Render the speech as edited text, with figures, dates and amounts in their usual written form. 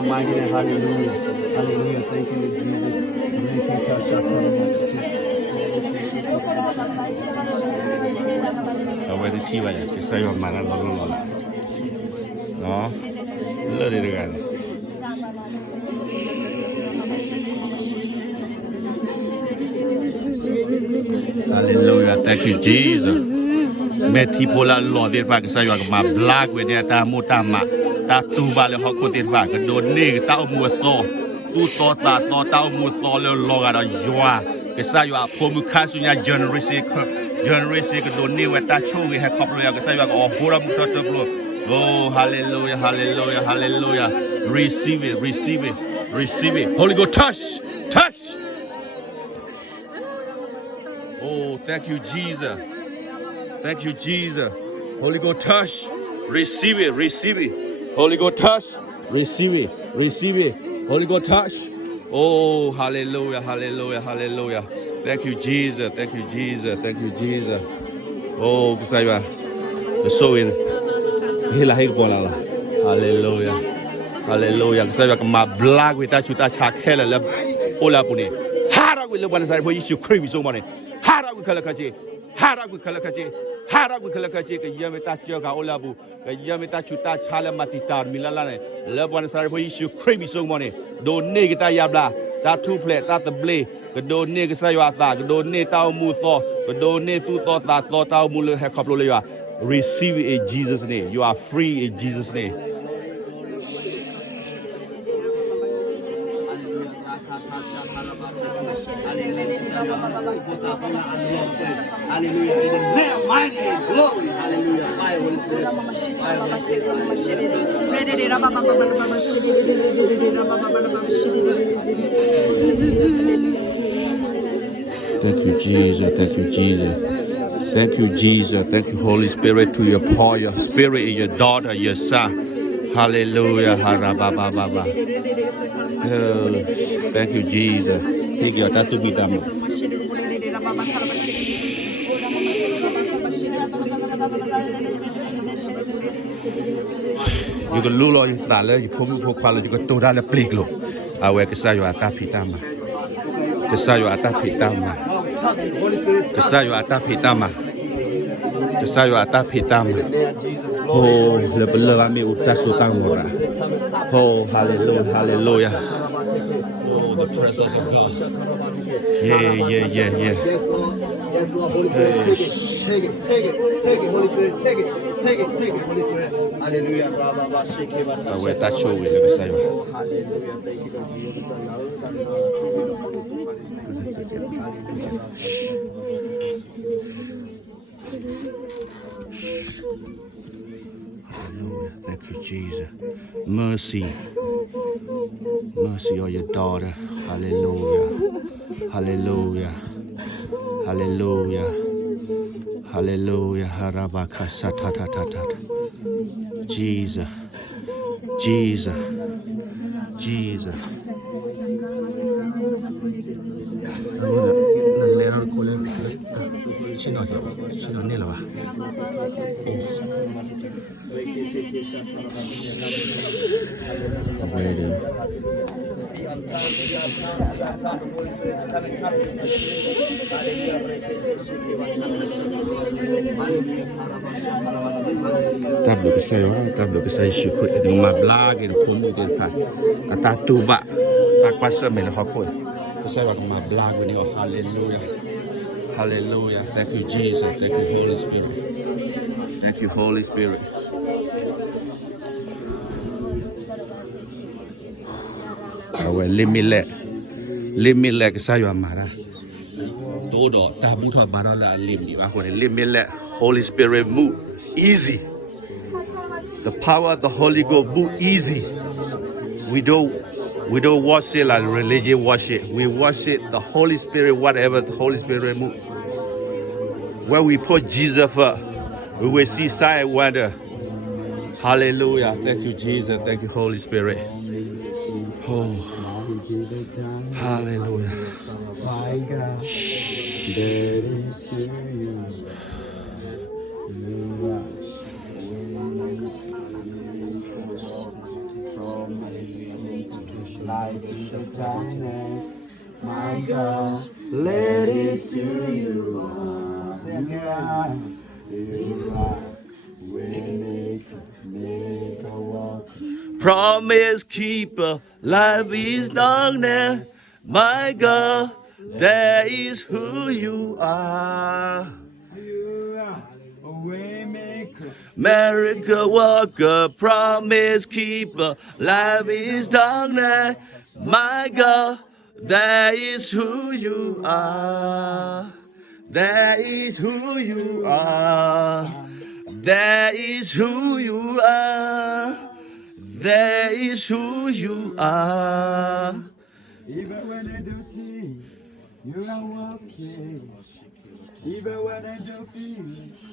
our mighty name. Hallelujah. Hallelujah. Thank you, Jesus. Away the chiva, que soy yo mara no no no. No, lo dirán. Hallelujah. Thank you, Jesus. Me tipo la Lord it va que soy yo ma black with it ta mutama ta tu va le ho ko it va que do ni ta mu so tu to ta mu so le lo ga da joie que ça yo a pour mu casu nya generation que do ni we ta chu we ha couple ya que ça yo ko hora mu ta to oh hallelujah hallelujah hallelujah receive it receive it receive it Holy Ghost touch oh thank you Jesus. Thank you, Jesus. Holy Ghost touch. Receive it. Receive it. Holy Ghost touch. Receive it. Receive it. Holy Ghost touch. Oh, hallelujah. Hallelujah. Hallelujah. Thank you, Jesus. Thank you, Jesus. Thank you, Jesus. Oh, Kusaiba. The soul in. Hallelujah. Hallelujah. Kusaiba kama black with that chuta chakela la ola puni. Hara with the one side for you creamy so money. Hara with kalakachi. Hara with kalakachi. Hara with kalakachi. Ka yamita choka olabu. Ka yamita chuta chala matitar milalane. Love one side for you creamy so money. Do negata yabla. That two plate. That the blade. Ka do neg sayata. Ka do ne tau mu tho. Ka do ne tu tho ta tho tau mu le hekaplo le ya. Receive it in Jesus' name. You are free in Jesus' name. Hallelujah. In the name, mighty and glory. Hallelujah. Fire, Holy Spirit. Thank you, Jesus. Thank you, Jesus. Thank you, Jesus. Thank you, Holy Spirit, to your pour your spirit in your daughter, your son. Hallelujah. Oh, thank you, Jesus. Take your tattoo be done. You can lose all your dollar, you put me for quality, you can throw down the plate. I wear Kasayo Atapitama. Kasayo Atapitama. Kasayo Atapitama. Kasayo Atapitama. Oh, le beloved ami utasutangora. Oh, hallelujah, hallelujah. Oh, the presence of God. Yeah. Yes, Lord, Holy Spirit, take it, Holy Spirit, take it, Holy Spirit. Hallelujah. I wear that show with the Kasayo. Oh, hallelujah. Thank you, Hallelujah. Thank you, Jesus. Mercy on your daughter. Hallelujah. Hallelujah. Hallelujah. Hallelujah. Harabakasatatatata. Jesus. Tablo que sai shukru de ma blague de komu de pa ata tuba ta kwasa me le hokoi que sai wa ma blague ni hallelujah hallelujah thank you Jesus thank you Holy Spirit thank you Holy Spirit awe limile que sai wa mara todo ta buta barala limni wa ko limile Holy Spirit move easy. The power of the Holy Ghost move easy. We don't worship like religious worship. We worship the Holy Spirit, whatever the Holy Spirit moves. Where we put Jesus first, we will see sign and wonder. Hallelujah. Thank you, Jesus. Thank you, Holy Spirit. Oh. Hallelujah. my God. There is you. light in the darkness. My God, let it to you. Say again. You are waymaker, miracle worker. Promise keeper, life is darkness. My God, that is who you are. You are a waymaker. Miracle worker, promise keeper, life is darkness. My God, that is who you are. That is who you are. That is who you are. That is who you are. Even when I don't see, you are walking. Even when I don't feel.